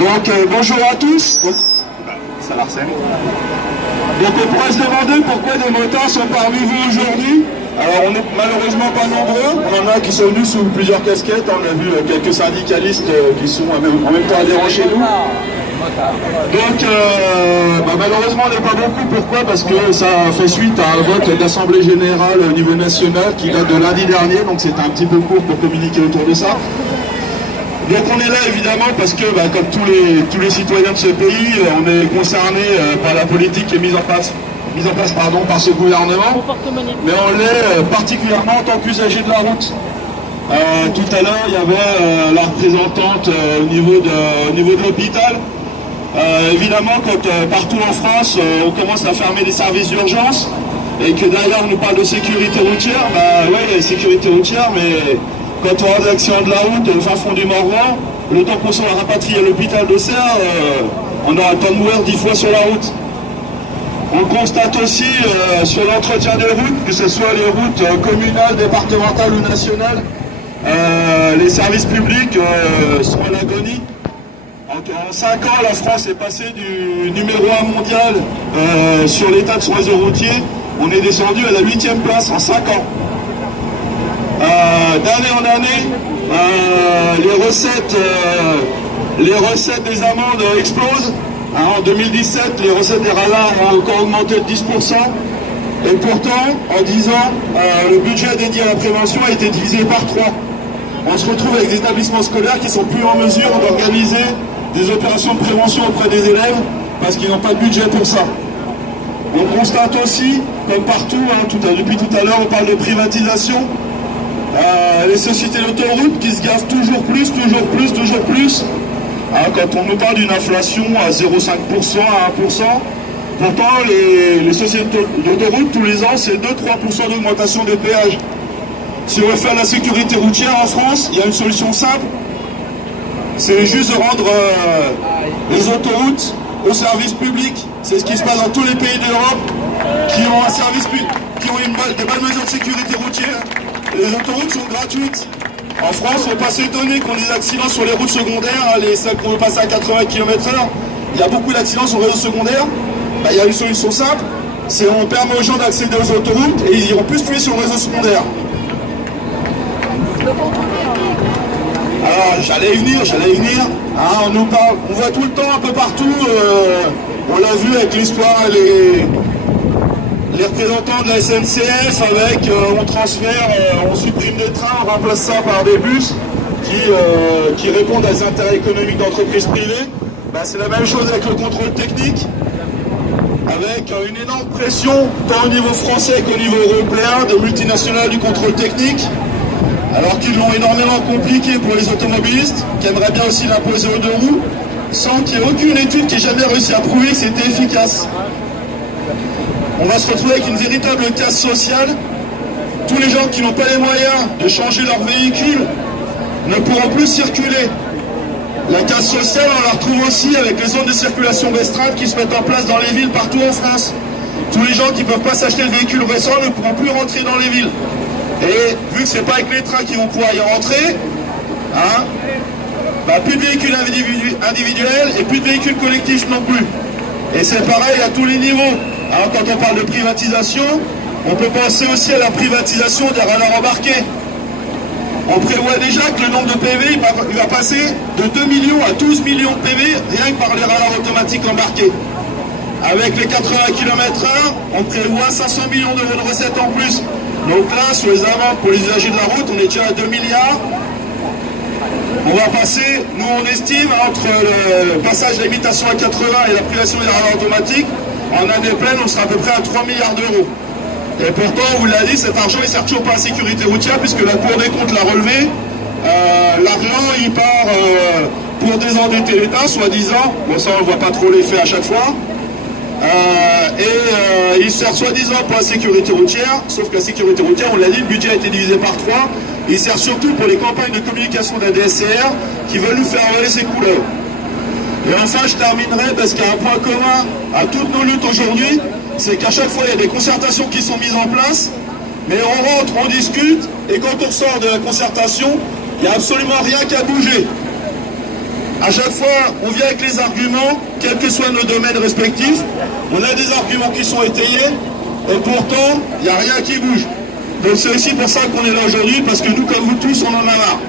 Donc bonjour à tous. Ça Arsène. Donc on pourrait se demander pourquoi des motards sont parmi vous aujourd'hui. Alors on n'est malheureusement pas nombreux, on en a qui sont venus sous plusieurs casquettes, on a vu quelques syndicalistes qui sont en même temps adhérents chez nous. Donc malheureusement on n'est pas beaucoup, pourquoi? Parce que ça fait suite à un vote d'Assemblée Générale au niveau national qui date de lundi dernier, donc c'était un petit peu court pour communiquer autour de ça. Donc on est là évidemment parce que comme tous les citoyens de ce pays, on est concerné par la politique qui est mise en place par ce gouvernement, mais on l'est particulièrement en tant qu'usager de la route. Tout à l'heure, il y avait la représentante au niveau de l'hôpital. Évidemment, quand partout en France, on commence à fermer des services d'urgence, et que d'ailleurs on nous parle de sécurité routière, oui, il y a la sécurité routière, mais quand on a des accidents de la route au fin fond du Morvan, le temps qu'on soit rapatrié à l'hôpital d'Auxerre, on aura le temps de mourir 10 fois sur la route. On constate aussi sur l'entretien des routes, que ce soit les routes communales, départementales ou nationales, les services publics sont à l'agonie. En 5 ans, la France est passée du numéro 1 mondial sur l'état de son réseau routier. On est descendu à la 8e place en 5 ans. D'année en année, les recettes des amendes explosent. En 2017, les recettes des radars ont encore augmenté de 10%. Et pourtant, en 10 ans, le budget dédié à la prévention a été divisé par 3. On se retrouve avec des établissements scolaires qui ne sont plus en mesure d'organiser des opérations de prévention auprès des élèves parce qu'ils n'ont pas de budget pour ça. On constate aussi, comme partout, depuis tout à l'heure, on parle de privatisation. Les sociétés d'autoroutes qui se gavent toujours plus. Quand on nous parle d'une inflation à 0,5%, à 1%, pourtant les sociétés d'autoroutes, tous les ans, c'est 2-3% d'augmentation des péages. Si on veut faire la sécurité routière en France, il y a une solution simple, c'est juste de rendre les autoroutes au service public. C'est ce qui se passe dans tous les pays d'Europe qui ont un service public, qui ont des bonnes mesures de sécurité routière. Les autoroutes sont gratuites. En France, il ne faut pas s'étonner qu'on ait des accidents sur les routes secondaires, celles qu'on veut passer à 80 km/h. Il y a beaucoup d'accidents sur le réseau secondaire. Il y a une solution simple, c'est on permet aux gens d'accéder aux autoroutes et ils iront plus tuer sur le réseau secondaire. Alors, j'allais y venir. On nous parle, on voit tout le temps, un peu partout, on l'a vu avec l'histoire, les représentants de la SNCF avec on transfère, on supprime des trains, on remplace ça par des bus qui répondent à des intérêts économiques d'entreprises privées. C'est la même chose avec le contrôle technique, avec une énorme pression tant au niveau français qu'au niveau européen de multinationales du contrôle technique, alors qu'ils l'ont énormément compliqué pour les automobilistes, qui aimeraient bien aussi l'imposer aux deux roues, sans qu'il n'y ait aucune étude qui ait jamais réussi à prouver que c'était efficace. On va se retrouver avec une véritable casse sociale. Tous les gens qui n'ont pas les moyens de changer leur véhicule ne pourront plus circuler. La casse sociale, on la retrouve aussi avec les zones de circulation restreinte qui se mettent en place dans les villes partout en France. Tous les gens qui ne peuvent pas s'acheter le véhicule récent ne pourront plus rentrer dans les villes. Et vu que ce n'est pas avec les trains qu'ils vont pouvoir y rentrer, plus de véhicules individuels et plus de véhicules collectifs non plus. Et c'est pareil à tous les niveaux. Quand on parle de privatisation, on peut penser aussi à la privatisation des radars embarqués. On prévoit déjà que le nombre de PV il va passer de 2 millions à 12 millions de PV rien que par les radars automatiques embarqués. Avec les 80 km/h, on prévoit 500 millions d'euros de recettes en plus. Donc là, sur les amendes pour les usagers de la route, on est déjà à 2 milliards. On va passer, nous on estime, entre le passage de limitation à 80 et la privation des radars automatiques, en année pleine, on sera à peu près à 3 milliards d'euros. Et pourtant, on vous l'a dit, cet argent, il ne sert toujours pas à la sécurité routière, puisque la Cour des comptes l'a relevé. L'argent, il part pour désendetter l'État, soi-disant. Bon, ça, on ne voit pas trop l'effet à chaque fois. Il sert soi-disant pour la sécurité routière, sauf que la sécurité routière, on l'a dit, le budget a été divisé par 3. Il sert surtout pour les campagnes de communication de la DSCR qui veulent nous faire avaler ses couleurs. Et enfin, je terminerai parce qu'il y a un point commun à toutes nos luttes aujourd'hui, c'est qu'à chaque fois, il y a des concertations qui sont mises en place, mais on rentre, on discute, et quand on sort de la concertation, il n'y a absolument rien qui a bougé. À chaque fois, on vient avec les arguments, quels que soient nos domaines respectifs. On a des arguments qui sont étayés, et pourtant, il n'y a rien qui bouge. Donc c'est aussi pour ça qu'on est là aujourd'hui, parce que nous, comme vous tous, on en a marre.